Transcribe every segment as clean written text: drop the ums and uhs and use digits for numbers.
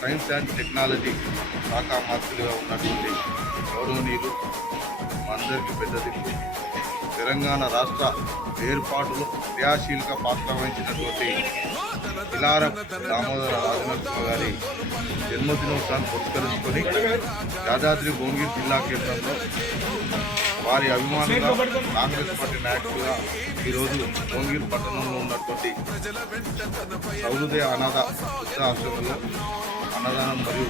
Science and technology శాఖ మంత్రులుగా ఉన్నటువంటి గౌరవనీయులు అందరికీ పెద్ద దిక్కు, తెలంగాణ రాష్ట్ర ఏర్పాటులో క్రియాశీలక పాత్ర వహించినటువంటి కిలారం దామోదర రాజనరసింహ గారి జన్మదినోత్సవాన్ని పురస్కరించుకొని యాదాద్రి భువనగిరి జిల్లా కేంద్రంలో వారి అభిమానులుగా కాంగ్రెస్ పార్టీ నాయకులుగా ఈరోజు భువనగిరి పట్టణంలో ఉన్నటువంటి సౌహృదయ అనాథ వృద్ధాశ్రమంలో అన్నదానం మరియు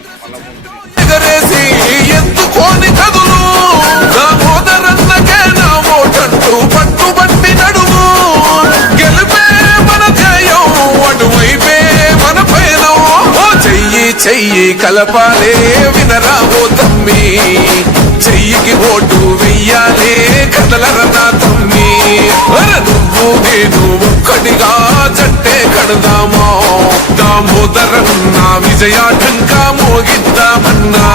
చెయ్యి కలపాలే వినరావో తమ్మి, చెయ్యికి ఓటు వెయ్యాలే కదలరనా తమ్మి. నువ్వు నేను ఒక్కడిగా జట్టే కడదామా, దామోదరన్న విజయాటంకా మోగిద్దామన్నా.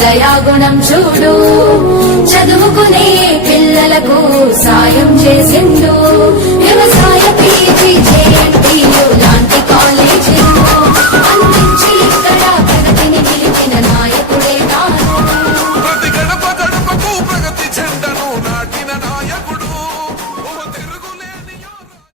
దయాగుణం చూడు, చదువుకునే పిల్లలకు సాయం చేసింది.